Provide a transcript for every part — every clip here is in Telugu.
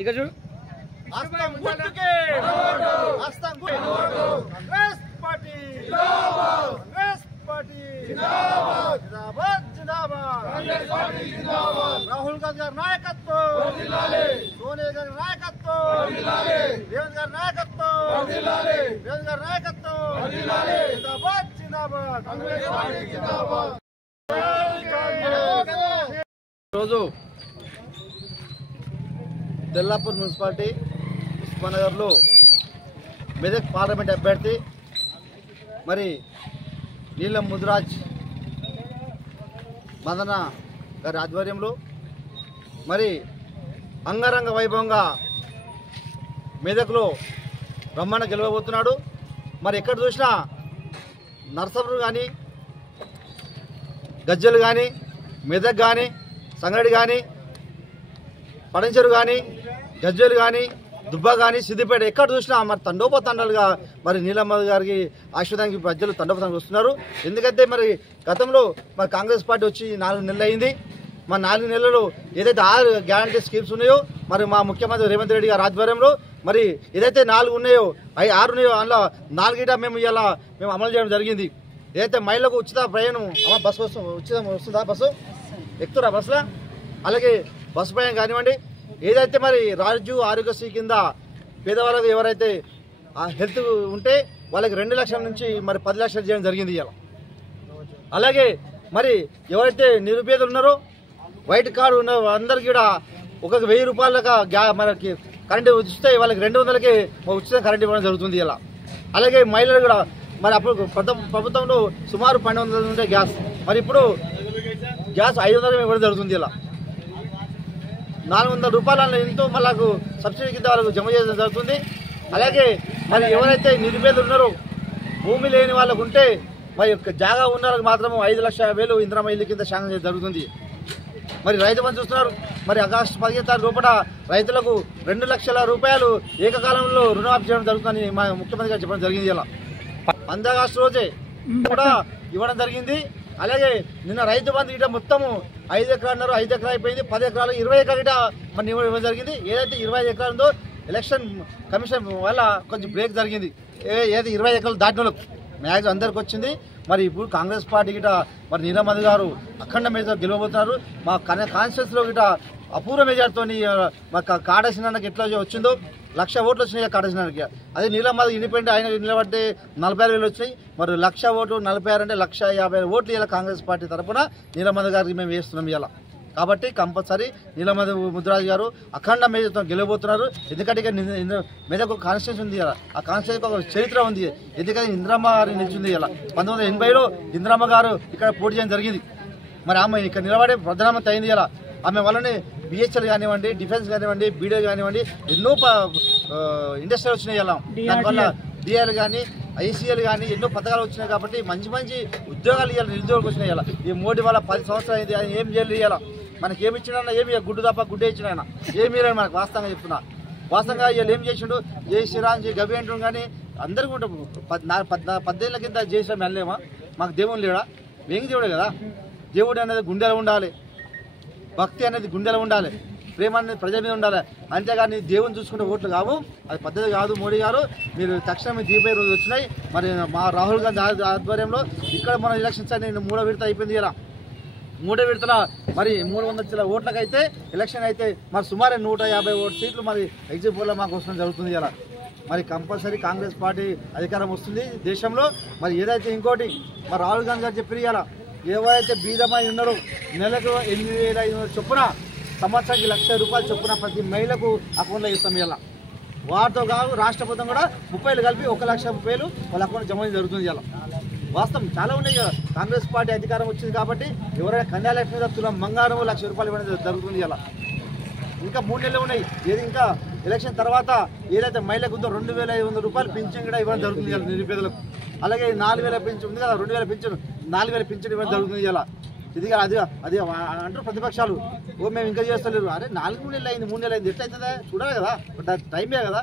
ఇక చూడు రాహుల్ గాంధీ గారి నాయకత్వం, సోనియా గారి నాయకత్వం, రేవంత్ గారి నాయకత్వం, రేవంత్ గారి నాయకత్వం, జిందాబాద్ జిందాబాద్. రోజు తెల్లాపూర్ మున్సిపాలిటీ ఉస్మానగర్లో మెదక్ పార్లమెంట్ అభ్యర్థి మరి నీలం ముదిరాజ్ మదన గారి ఆధ్వర్యంలో మరి అంగరంగ వైభవంగా మెదక్లో బ్రహ్మాండ గెలవబోతున్నాడు. మరి ఎక్కడ చూసినా నర్సాపూర్ కానీ, గజ్జలు కానీ, మెదక్ కానీ, సంగారెడ్డి కానీ, పడంచెరు కానీ, గజ్జలు కానీ, దుబ్బ కానీ, సిద్దిపేట ఎక్కడ చూసినా మరి తండోపతండాలుగా మరి నీలమ్మ గారికి ఆశీర్వాదానికి ప్రజలు తండోపతండాలు వస్తున్నారు. ఎందుకంటే మరి గతంలో మరి కాంగ్రెస్ పార్టీ వచ్చి 4 నెలలు అయింది. మరి 4 నెలలు ఏదైతే 6 గ్యారంటీ స్కీమ్స్ ఉన్నాయో మరి మా ముఖ్యమంత్రి రేవంత్ రెడ్డి గారి ఆధ్వర్యంలో మరి ఏదైతే 4 ఉన్నాయో 6 ఉన్నాయో అందులో 4 మేము ఇలా అమలు చేయడం జరిగింది. ఏదైతే మహిళలకు ఉచిత ప్రయాణం బస్సు ఉచితం వస్తుందా, బస్సు ఎక్కుతారా బస్సులో, అలాగే బస్సు ప్రయాణం కానివ్వండి. ఏదైతే మరి రాజు ఆరోగ్యశ్రీ కింద పేదవాళ్ళకు ఎవరైతే హెల్త్ ఉంటే వాళ్ళకి 2 లక్షల నుంచి మరి 10 లక్షలు చేయడం జరిగింది ఇలా. అలాగే మరి ఎవరైతే నిరుపేదలు ఉన్నారో వైట్ కార్డు ఉన్న అందరికీ కూడా ఒక్కొక్క 1000 రూపాయలక మనకి కరెంటు ఇస్తే వాళ్ళకి 200కి ఉచిత కరెంట్ ఇవ్వడం జరుగుతుంది ఇలా. అలాగే మహిళలు కూడా మరి అప్పుడు ప్రభుత్వంలో సుమారు 1200 ఉంటే గ్యాస్, మరి ఇప్పుడు గ్యాస్ 500 ఇవ్వడం జరుగుతుంది ఇలా. 400 రూపాయల ఎంతో మళ్ళీ సబ్సిడీ కింద వాళ్ళకు జమ చేయడం జరుగుతుంది. అలాగే మరి ఎవరైతే నిరుపేదలు ఉన్నారో భూమి లేని వాళ్ళకు ఉంటే మరి జాగా ఉన్న వాళ్ళకి మాత్రం 5,50,000 ఇందిరమ్మ ఇల్లు కింద శాంక్షన్ చేయడం జరుగుతుంది. మరి రైతు బంధు చూస్తున్నారు. మరి ఆగస్టు 15 తారీఖు లోపల రైతులకు 2 లక్షల రూపాయలు ఏకకాలంలో రుణమాఫీ చేయడం జరుగుతుందని మా ముఖ్యమంత్రి గారు చెప్పడం జరిగింది. ఇలా 15 ఆగస్టు రోజే కూడా ఇవ్వడం జరిగింది. అలాగే నిన్న రైతు బంధు ఇట మొత్తము 5 ఎకరాలు 5 ఎకరాలు అయిపోయింది, 10 ఎకరాలు 20 ఎకరాలు ఇట మరి ఇవ్వడం జరిగింది. ఏదైతే 20 ఎకరాలు ఉందో ఎలక్షన్ కమిషన్ వల్ల కొంచెం బ్రేక్ జరిగింది. ఏది 20 ఎకరాలు దాటిన మ్యాక్స్ అందరికి వచ్చింది. మరి ఇప్పుడు కాంగ్రెస్ పార్టీ గిట మరి నీలమ్మ గారు అఖండ మెజార్ గెలవబోతున్నారు. మా కాన్స్టిట్యూన్సీలో గిట అపూర్వ మెజార్తో మా కాడేసినానికి ఎట్లా వచ్చిందో 1,00,000 ఓట్లు వచ్చినాయి కాడేసినానికి. అదే నీలమ్మ ఇండిపెండెంట్ ఆయన నిలబడితే 46,000 వచ్చినాయి. మరి 1,00,000 ఓట్లు 46 అంటే 1,50,000 ఓట్లు ఇలా కాంగ్రెస్ పార్టీ తరఫున నీలమ్మ గారికి మేము వేస్తున్నాం ఇలా. కాబట్టి కంపల్సరీ నీలమ్మ ముదిరాజ్ గారు అఖండ మేజర్తో గెలవబోతున్నారు. ఎందుకంటే ఇక మెదక్ ఒక కాన్స్టిట్యూన్సీ ఉంది ఇలా, ఆ కాన్స్టిట్యూన్సీకి ఒక చరిత్ర ఉంది. ఎందుకంటే ఇందిరమ్మ గారు నిలిచింది ఇలా. 1980లో ఇందిరమ్మ గారు ఇక్కడ పోటీ చేయడం జరిగింది. మరి ఆమె ఇక్కడ నిలబడే ప్రధానమంత్రి అయింది ఇలా. ఆమె వల్లనే బిహెచ్ఎల్ కానివ్వండి, డిఫెన్స్ కానివ్వండి, బీడీ కానివ్వండి ఎన్నో ఇండస్ట్రీలు వచ్చినాయి ఇలా. దానివల్ల డిఆర్ కానీ ఐసీఎల్ కానీ ఎన్నో పథకాలు వచ్చినాయి. కాబట్టి మంచి మంచి ఉద్యోగాలు ఇవ్వాలి, నిరుద్యోగులకు వచ్చినాయి ఇలా. ఈ మోడీ వల్ల 10 సంవత్సరాలు అయింది, ఆయన ఏం చేయాలి ఇలా. మనకి ఏమి ఇచ్చినా ఏమి గుడ్డు తప్ప గుడ్డే ఇచ్చిన ఆయన ఏమి లేని మనకు వాస్తవంగా చెప్తున్నా. వాస్తవంగా వీళ్ళు ఏం చేసిండు, జై శ్రీరామ్ జై గవి అంటాం కానీ అందరికీ ఉంటాం. 10 ఏళ్ళ కింద జై శ్రీరామ్ వెళ్ళలేమా? మాకు దేవుడు లేడా? వేంగి దేవుడే కదా. దేవుడు అనేది గుండెలో ఉండాలి, భక్తి అనేది గుండెలో ఉండాలి, ప్రేమ అనేది ప్రజల మీద ఉండాలి. అంతేగాని దేవుని చూసుకుంటే ఓట్లు కావు, అది పద్ధతి కాదు. మోడీ గారు మీరు తక్షణమే దీపావళి రోజు వచ్చినాయి. మరి మా రాహుల్ గాంధీ ఆధ్వర్యంలో ఇక్కడ మన ఎలక్షన్స్ అని 3వ విడత అయిపోయింది ఇలా. 3వ విడతల మరి 300 ఓట్లకైతే ఎలక్షన్ అయితే మరి సుమారు 150 సీట్లు మరి ఎగ్జిట్ పోల్లో మాకు వస్తడం జరుగుతుంది ఇలా. మరి కంపల్సరీ కాంగ్రెస్ పార్టీ అధికారం వస్తుంది దేశంలో. మరి ఏదైతే ఇంకోటి మరి రాహుల్ గాంధీ గారు చెప్పి ఇలా ఏవైతే బీదమాయి ఉన్నారో నెలకు 8,500 చొప్పున సంవత్సరానికి 1,00,000 రూపాయలు చొప్పున ప్రతి మహిళకు అకౌంట్లో ఇస్తాం ఇలా. వాటితో కాదు రాష్ట్ర ప్రభుత్వం కూడా 30 కలిపి 1,00,000 రూపాయలు వాళ్ళ అకౌంట్ జమ జరుగుతుంది ఇలా. వాస్తవం చాలా ఉన్నాయి కదా. కాంగ్రెస్ పార్టీ అధికారం వచ్చింది కాబట్టి ఎవరైనా కన్యాలక్ష్మి తులం బంగారం 1,00,000 రూపాయలు ఇవ్వడం జరుగుతుంది ఇలా. ఇంకా 3 నెలలు ఉన్నాయి. ఏది ఇంకా ఎలక్షన్ తర్వాత ఏదైతే మహిళకు ఉందో 2,500 రూపాయలు పింఛన్ కూడా ఇవ్వడం జరుగుతుంది ఇలా నిరుపేదలకు. అలాగే 4,000 పింఛన్ ఉంది కదా, 2,000 పింఛన్ 4,000 పింఛన్ ఇవ్వడం జరుగుతుంది ఇలా. ఇది అది అంటారు ప్రతిపక్షాలు, మేము ఇంకా చేస్తలేరు. అరే 4 నెలలు అయింది, 3 నెలలు అయింది, ఎట్లయితుందా చూడాలి కదా, టైమే కదా,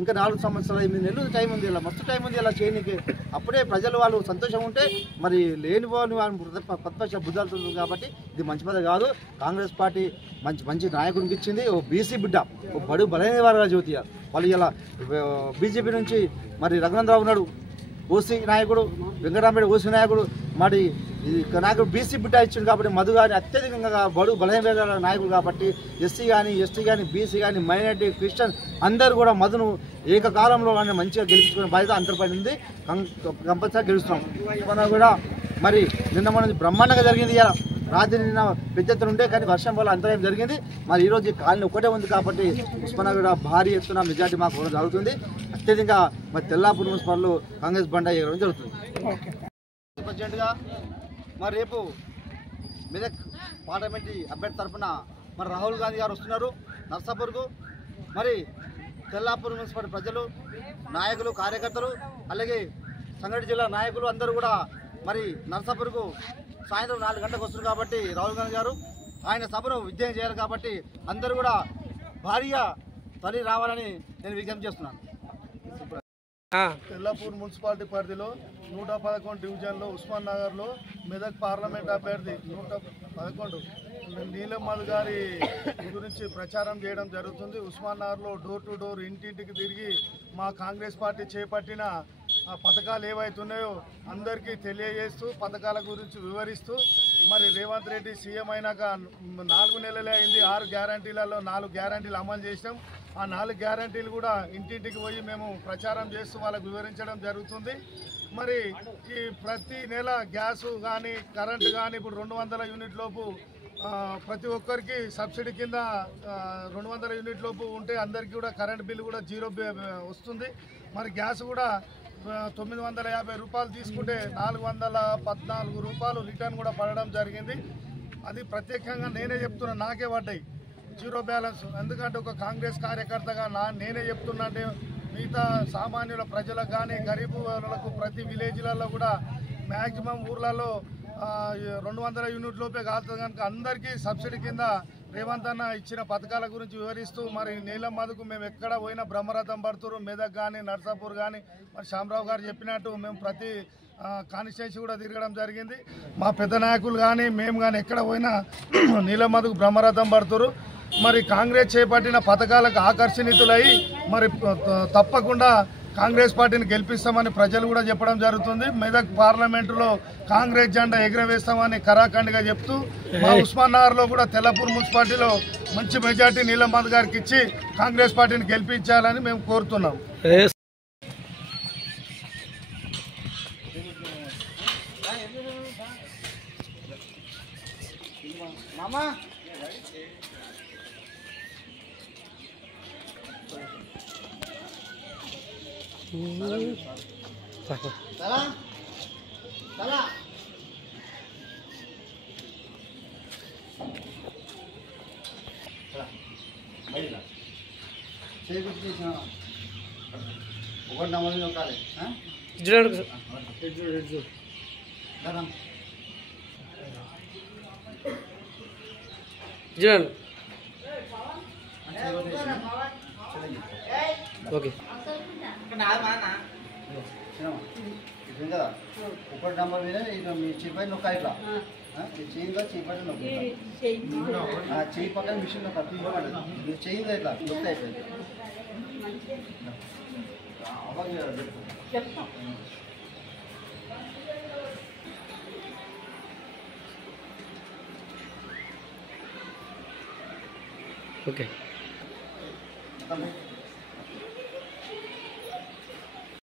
ఇంకా 4 సంవత్సరాలు 8 నెలలు టైం ఉంది, ఇలా మస్తు టైం ఉంది ఇలా చేయడానికి. అప్పుడే ప్రజలు వాళ్ళు సంతోషం ఉంటే మరి లేనిపోని ప్రతిపక్ష బుద్ధాలు కాబట్టి ఇది మంచి పద్ధతి కాదు. కాంగ్రెస్ పార్టీ మంచి నాయకుడికి ఇచ్చింది. ఓ బీసీ బిడ్డ, ఓ బడు బలైన వారు జ్యోతి వాళ్ళు ఇలా బీజేపీ నుంచి మరి రఘునందరావు ఉన్నాడు ఓసీ నాయకుడు, వెంకటరామరెడ్డి ఓసీ నాయకుడు, మరి నాకు బీసీ బిడ్డ ఇచ్చింది కాబట్టి మధు గారి అత్యధికంగా బడు బలహీన నాయకుడు కాబట్టి ఎస్సీ కానీ ఎస్టీ కానీ బీసీ కానీ మైనార్టీ క్రిస్టియన్ అందరూ కూడా మధును ఏకకాలంలో మంచిగా గెలిపించుకునే బాధ్యత అందరిపడింది. కంపల్సరీ గెలుస్తున్నాం. మనం కూడా మరి నిన్న మన బ్రహ్మాండంగా జరిగింది. ఇలా రాత్రి నిన్న పెద్ద ఎత్తున ఉండే కానీ వర్షం వల్ల అంతరాయం జరిగింది. మరి ఈరోజు ఈ కాలనీ ఒకటే ఉంది కాబట్టి ఉస్మానాబాద్ కూడా భారీ ఎత్తున మెజార్టీ మాకు కూడా జరుగుతుంది. అత్యధికంగా మరి తెల్లాపూర్ మున్సిపల్లో కాంగ్రెస్ బండ ఎగరడం జరుగుతుంది. ప్రెసిడెంట్గా మరి రేపు మెదక్ పార్లమెంటరీ అభ్యర్థి తరఫున మరి రాహుల్ గాంధీ గారు వస్తున్నారు నర్సాపూర్కు. మరి తెల్లాపూర్ మున్సిపల్ ప్రజలు, నాయకులు, కార్యకర్తలు, అలాగే సంగారెడ్డి జిల్లా నాయకులు అందరూ కూడా మరి నర్సాపూర్కు సాయంత్రం 4 గంటలకు వస్తున్నారు కాబట్టి రాహుల్ గాంధీ గారు ఆయన సభను విజయం చేయాలి కాబట్టి అందరూ కూడా భారీగా తరలి రావాలని నేను విజ్ఞప్తి చేస్తున్నాను. తెల్లాపూర్ మున్సిపాలిటీ పరిధిలో 111 డివిజన్లో ఉస్మాన్ నగర్లో మెదక్ పార్లమెంట్ అభ్యర్థి 111 నీలం మధు గారి గురించి ప్రచారం చేయడం జరుగుతుంది. ఉస్మాన్ నగర్లో డోర్ టు డోర్ ఇంటింటికి తిరిగి మా కాంగ్రెస్ పార్టీ చేపట్టిన పథకాలు ఏవైతున్నాయో అందరికీ తెలియజేస్తూ పథకాల గురించి వివరిస్తూ మరి రేవంత్ రెడ్డి సీఎం అయినాక 4 నెలలే అయింది. 6 గ్యారంటీలలో 4 గ్యారంటీలు అమలు చేసినాం. ఆ 4 గ్యారంటీలు కూడా ఇంటింటికి పోయి మేము ప్రచారం చేస్తూ వాళ్ళకు వివరించడం జరుగుతుంది. మరి ఈ ప్రతి నెల గ్యాసు కానీ కరెంటు కానీ ఇప్పుడు 200 యూనిట్ లోపు ప్రతి ఒక్కరికి సబ్సిడీ కింద 200 యూనిట్ లోపు ఉంటే అందరికీ కూడా కరెంట్ బిల్లు కూడా 0 వస్తుంది. మరి గ్యాస్ కూడా 950 రూపాయలు తీసుకుంటే 414 రూపాయలు రిటర్న్ కూడా పడడం జరిగింది. అది ప్రత్యేకంగా నేనే చెప్తున్నా, నాకే పడ్డాయి 0 బ్యాలెన్స్. ఎందుకంటే ఒక కాంగ్రెస్ కార్యకర్తగా నేనే చెప్తున్నా అంటే మిగతా సామాన్యుల ప్రజలకు కానీ గరీబు వాళ్ళకు ప్రతి విలేజ్లలో కూడా మ్యాక్సిమం ఊర్లలో 200 యూనిట్ లోపే కాలుతుంది కనుక అందరికీ సబ్సిడీ కింద రేవంత్ అన్న ఇచ్చిన పథకాల గురించి వివరిస్తూ మరి నీలం మధుకు మేము ఎక్కడ పోయినా బ్రహ్మరథం పడుతురు, మెదక్ కానీ నర్సాపూర్ కానీ మరి శ్యామరావు గారు చెప్పినట్టు మేము ప్రతి కాన్స్టిట్యున్సీ కూడా తిరగడం జరిగింది. మా పెద్ద నాయకులు కానీ మేము కానీ ఎక్కడ పోయినా నీలం మధుకు బ్రహ్మరథం పడుతురు. మరి కాంగ్రెస్ చేపట్టిన పథకాలకు ఆకర్షణీతులై మరి తప్పకుండా కాంగ్రెస్ పార్టీని గెలిపిస్తామని ప్రజలు కూడా చెప్పడం జరుగుతుంది. మెదక్ పార్లమెంటులో కాంగ్రెస్ జెండా ఎగురవేస్తామని కరాఖండిగా చెప్తూ మా ఉస్మాన్ నగర్లో కూడా తెల్లపూర్ మున్సిపాలిటీలో మంచి మెజార్టీ నీలం మధు గారికి ఇచ్చి కాంగ్రెస్ పార్టీని గెలిపించాలని మేము కోరుతున్నాం. ఓకే కదా ఒకటి నెంబర్ మీద ఇట్లా మీ చీపై నొక్క ఇట్లా చేయిగా చీపడి నొక్క చేయి పక్కన మిషన్ నొక్క మీరు చేయిగా ఇట్లా నొక్క అయిపోయింది. ఓకే